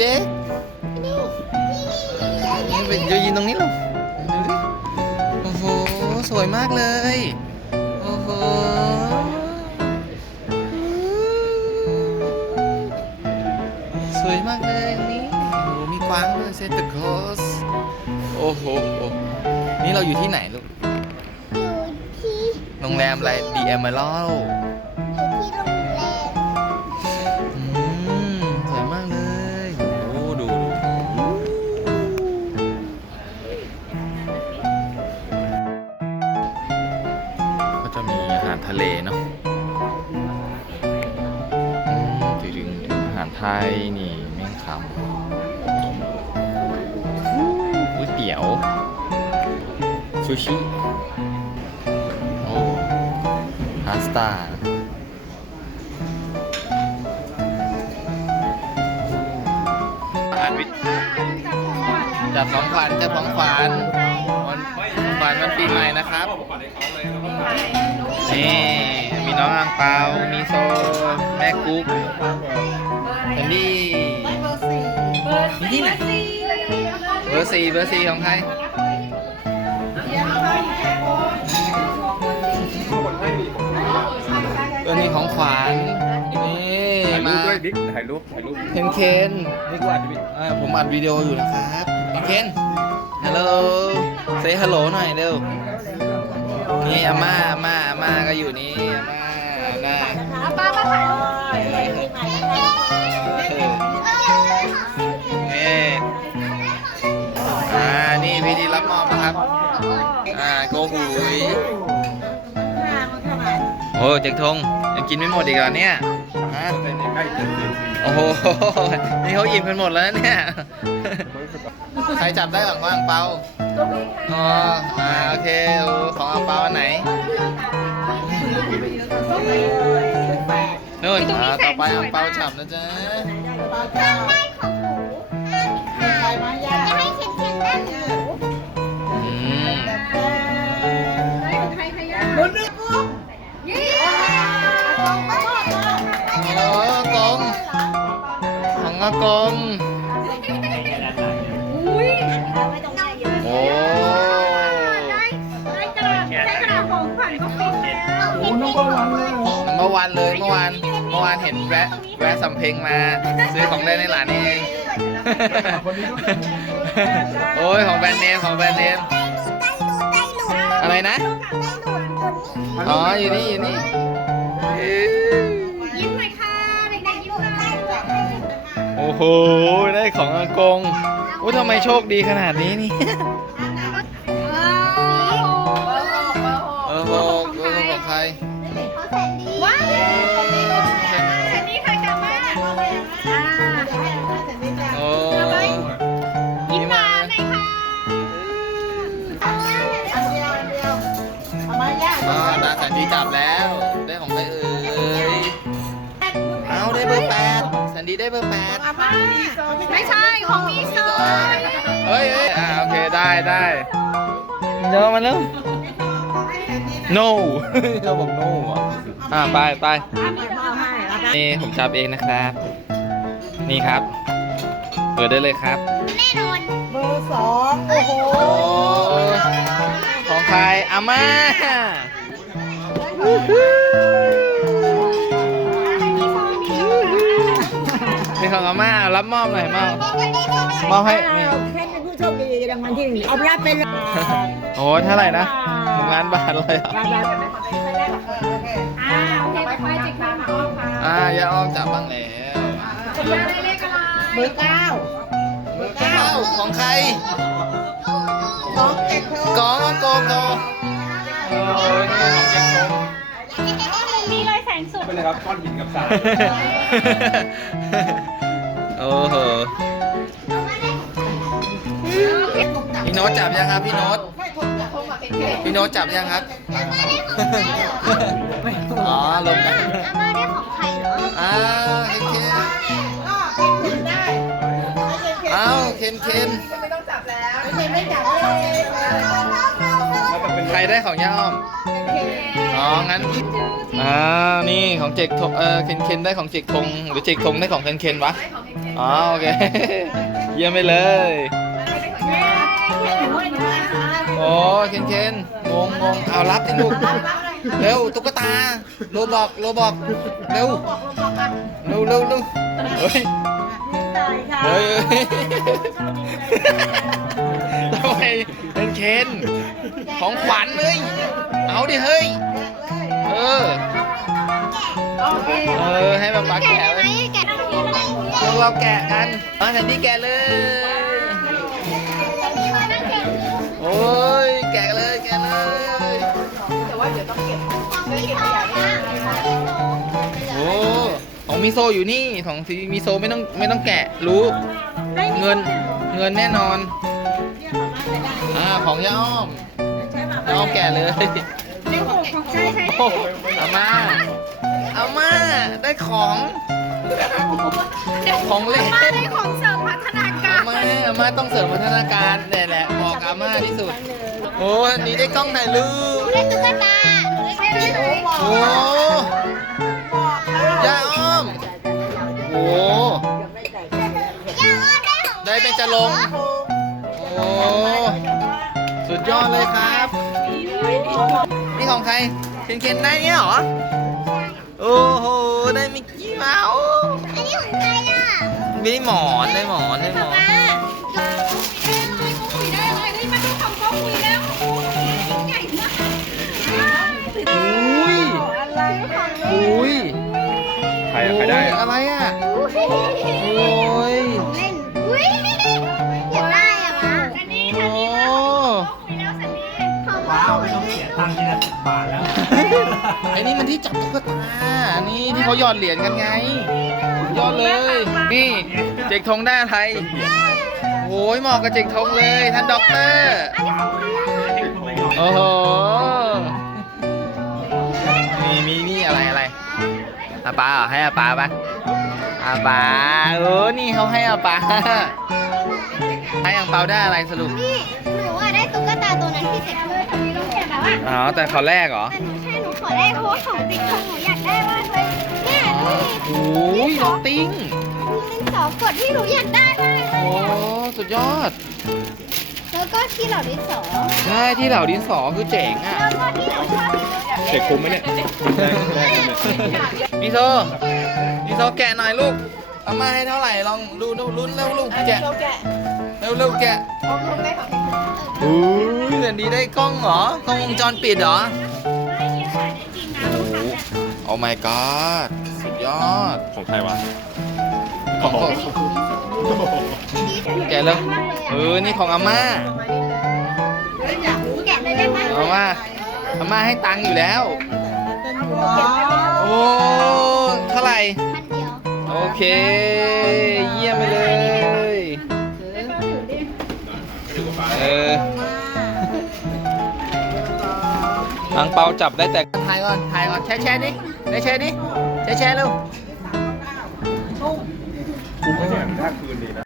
เด็กๆนี่เป็นจะยืนตรงนี้หรอดูดิโอ้โหสวยมากเลย โอ้โหสวยมากเลยอันนี้โอ้โหมีกวางด้วยเซนต์คลอสโอ้โหนี่เราอยู่ที่ไหนลูกอยู่ที่โรงแรมอะไรดีเอมเ r อล ก๋วยเตี๋ยว ซูชิโอ้พาสต้าอ่านวิทย์จับของขวัญจับของขวัญวันของขวัญวันปีใหม่นะครับนี่มีน้องอังเปา มีโซ แม่กุ๊กแอนดี้ ที่ไหนเบอร์สี่เบอร์สี่ของใครตัวนี้ของขวัญนี่ถ่ายรูมาปด้วยบิ๊กถ่ายรูปถ่ายรูปเคนเคนนี่กูอัดบิ๊กอ่าผมอัดวิดีโออยู่นะครับเคนฮัลโหลเซฮัลโหลหน่อยเร็วนี่อาม่าอาม่าอาม่าก็อยู่นี่อาม่าหน้าป้ามาถ่ายรูป มอบนะครับ อ่าโกหุยโอ้เจ๊กทงยังกินไม่หมดอีกเหรอเนี่ยฮะในใกล้เต็มเลยโอ้โหนี่เขาอิ่มกันหมดแล้วนะเนี่ย ใครจับได้หลังว่าอังเปาอ๋ออ่าโอเคดูของอังเปาอันไหนนู่นอ่าต่อไปอังเปาจับนะจ๊ะได้ของหนูจะให้เคนเคนได้ ของอากงโอ้โอ้น้องก็รังเลยเมื่อวานเลยเมื่อวานเมื่อวานเห็นแวะแวะสำเพ็งมา ซื้อของเล่นในหลานเองโอ้ยของแบรนด์เนมของแบรนด์เนมอะไรนะอ๋ออยู่นี่อยู่นี่ โอ้โห ได้ของอากงโอ้ทำไมโชคดีขนาดนี้นี่ ได้เบอร์แปดไม่ใช่ของมีโซเฮ้ยเฮ้ยอ่าโอเคได้ได้เดี๋ยวมาเร็ว no เราบอก no เหรออ่าไปไปนี่ผมจับเองนะครับ นี่ครับ เปิดได้เลยครับ แน่นอนเบอร์สองโอ้โหโอ้ของใครอาม่า ของอาม่ารับมอบหน่อยมอบมอบให้นี่อ้าวแค่เป็นผู้โชคดีรางวัลที่หนึ่งเอาไปรับเป็นโอ้เท่าไหร่นะหนึ่งล้านบาทเลยเหรอรางวัลอ่าโอเคไปไปจิกมาอ้อมค่ะอ่ายาอ้อมจับบ้างแล้วมาได้เลขอะไรเบอร์เก้าเก้าของใครสองเจ็ดโทกองโกโกโอ้ยนี่ของเจ๊กงมีเลยแสงสุดไปเลยครับก้อนหินกับทรายโอ้โหพี่โน้ตจับยังครับพี่โน้ตพี่โน้ตจับยังครับอ๋อลงกันอาม่าได้ของใครเหรออ้าวเคนเคนอ้าวเคนเคนไม่ไม่จับเลยใครได้ของย่าอ้อมอ๋องั้นอ้าวนี่ของเจกทงเออเคนเคนได้ของเจกทงหรือเจกทงได้ของเคนเคนวะได้ของเคน อ๋อโอเค เยี่ยมไปเลย โอ้เคนเคนงงงงเอารับที่ลูกเร็วตุ๊กตาโรบอกโรบอกเร็วเร็วเร็วเร็วเฮ้ยเฮ้ยเฮ้ยทำไมเป็นเคนของขวัญเลยเอาดิเฮ้ยเออเออให้ป๊าป๊าแกะเลยแกะพวก เราแกะกันมาแทนที่แกะเลย โอ้ยแกะเลยแกะเลยโอ้ของมิโซอยู่นี่ของซีมิโซไม่ต้องไม่ต้องแกะรู้ เงินเงินแน่นอน อ่าของย่าอ้อมย่าอ้อมแกะเลยโอ้อาม่าอาม่าได้ของ ของเล่น มาได้ของเสริมพัฒนาการอาม่าอาม่าต้องเสริมพัฒนาการเนี่ยแหละเหมาะกับอาม่าที่สุด โอ้อันนี้ได้กล้องถ่ายรูปได้ตุ๊กตาหนูได้ได้เลยโอ้ย่าอ้อม โอ้ยังอ้อนได้ของได้เป็นจะลงค์โอ้ สุดยอดเลยครับ นี่ของใครเคนเคนได้เนี่ยเหรอ โอ้โห ได้มิกกี้เมาส์อันนี้ของใครอะไม่ได้หมอนได้หมอนได้หมอนป้าคุยได้อะไรเฮ้ยมาดูของเขาคุยแล้วใหญ่มากอุ้ย อุ้ยใครอะใครได้อะ อะไรอะ โอ้โอ้ยเล่นอุ้ยอย ต้องเสียตังค์ทีละสิบบาทแล้ว ไอ้นี่มันที่จับตุ๊กตา นี่ที่เขาหยอดเหรียญกันไงหยอดเลย นี่เจกทงได้อะไรโอ้ยเหมาะกับเจกทงเลย ท่านด็อกเตอร์ โอ้โห มีมีนี่อะไรอะไรอาปาเหรอให้อาปาปะอาปาเออนี่เขาให้อาปาให้อังเปาได้อะไรสรุป นี่หนูอะได้ตุ๊กตาตัวนั้นที่เจ็บเลยทำไมต้ องแกะแบบว่าอ๋อแต่ขอแรกเหรอแต่หนูใช่หนูขอได้เพราะว่าของติ๊กของหนูอยากได้มากเลยเนี่ยดูดิโอ้ยน้องติ้งดินสอกดที่หนูอยากได้มากเลยโอ้อะสุดยอด แล้วก็ที่เหล่าดินสอใช่ที่เหล่าดินสอคือเจ๋งอะแล้วก็ที่หนูชอบที่สุดเด็กคุ้มไหมเนี่ยมิโซมิโซแกะหน่อยลูกเอามาให้เท่าไหร่ลองดูดูลุ้นเร็วลูกแกะเร็วเร็วแกะอุ้ยเดี๋ยวนี้ได้กล้องเหรอกล้องวงจรปิดเหรอโอ้ my god สุดยอดของใครวะของของแกะเลยเออนี่ของอาม่าแกะเลยได้ไหมอาม่าอาม่าให้ตังค์อยู่แล้ว โอ้เท่าไหร่พันเดียวโอเค เยี่ยมไปเลย เอออังเปาจับได้แต่ถ่ายก่อนถ่ายก่อนแชร์แชร์ดิได้แชร์ดิแชร์แชร์เร็วคุ้มไหมเนี่ยถ้าคืนดีนะ